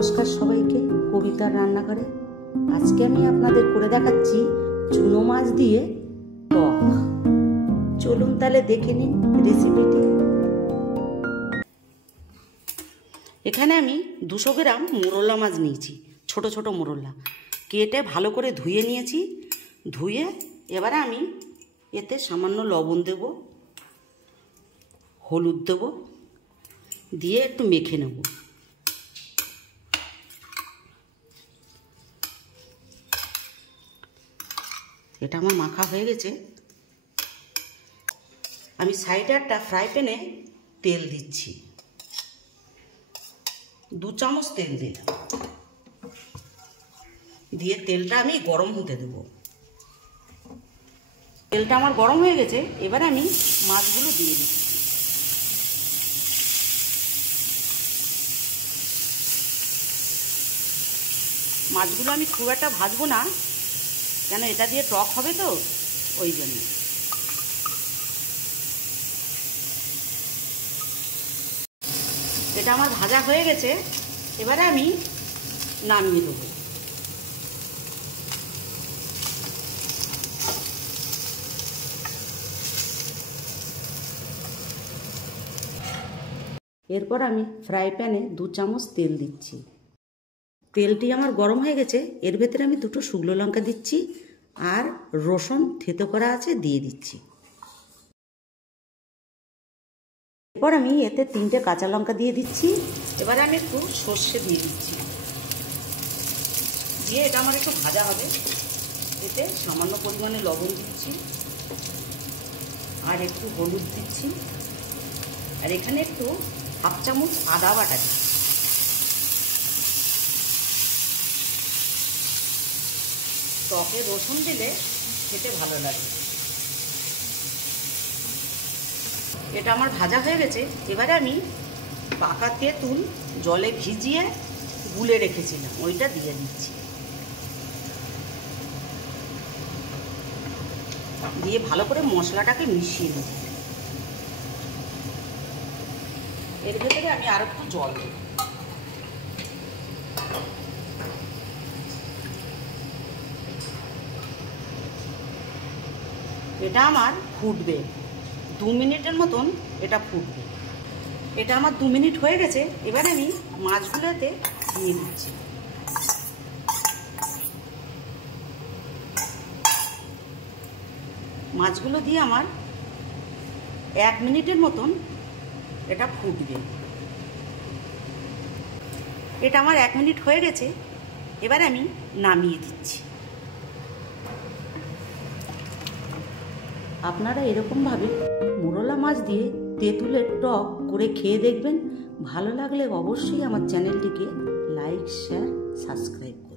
নমস্কার সবাইকে, কবিতার রান্নাঘরে। আজকে আমি আপনাদের করে দেখাচ্ছি চুনো মাছ দিয়ে টক। চলুন তাহলে দেখে নিন রেসিপিটি। এখানে আমি 200 গ্রাম মোরলা মাছ নিয়েছি, ছোট ছোট মোরলা কেটে ভালো করে ধুয়ে নিয়েছি। ধুয়ে এবারে আমি এতে সামান্য লবণ দেব, হলুদ দেব, দিয়ে একটু মেখে নেব। এটা আমার মাখা হয়ে গেছে। আমি সাইডে একটা ফ্রাই প্যানে তেল দিচ্ছি, 2 চামচ তেল দিলাম। দিয়ে তেলটা আমি গরম হতে দেব। তেলটা আমার গরম হয়ে গেছে, এবার আমি মাছগুলো দিয়ে দিচ্ছি। মাছগুলো আমি খুব একটা ভাজবো না, কেন এটা দিয়ে টক হবে তো, ওই জন্য। এটা আমার ভাজা হয়ে গেছে, এবারে আমি নামিয়ে দেবো। এরপর আমি ফ্রাই প্যানে 2 চামচ তেল দিচ্ছি। তেলটি আমার গরম হয়ে গেছে, এর ভেতরে আমি 2টো শুকনো লঙ্কা দিচ্ছি আর রসুন থেতো করা আছে দিয়ে দিচ্ছি। এরপর আমি এতে 3টে কাঁচা লঙ্কা দিয়ে দিচ্ছি। এবারে আমি একটু সর্ষে দিয়ে দিচ্ছি, দিয়ে এটা আমার একটু ভাজা হবে। এতে সামান্য পরিমাণে লবণ দিচ্ছি আর একটু হলুদ দিচ্ছি, আর এখানে একটু 1/2 চামচ আদা বাটা দিচ্ছি। টকে রসুন দিলে খেতে ভালো লাগে। এটা আমার ভাজা হয়ে গেছে, এবারে আমি পাকা তেঁতুল জলে ভিজিয়ে গুলে রেখেছিলাম, ওইটা দিয়ে দিচ্ছি। দিয়ে ভালো করে মশলাটাকে মিশিয়ে নেব। এর ভেতরে আমি আর একটু জল দেব। এটা আমার ফুটবে 2 মিনিটের মতন, এটা ফুটবে। এটা আমার 2 মিনিট হয়ে গেছে, এবারে আমি মাছগুলোতে দিয়ে দিচ্ছি। মাছগুলো দিয়ে আমার 1 মিনিটের মতন এটা ফুটবে। এটা আমার 1 মিনিট হয়ে গেছে, এবারে আমি নামিয়ে দিচ্ছি। আপনারা এরকমভাবে মোরলা মাছ দিয়ে তেঁতুলের টক করে খেয়ে দেখবেন। ভালো লাগলে অবশ্যই আমার চ্যানেলটিকে লাইক, শেয়ার, সাবস্ক্রাইব করুন।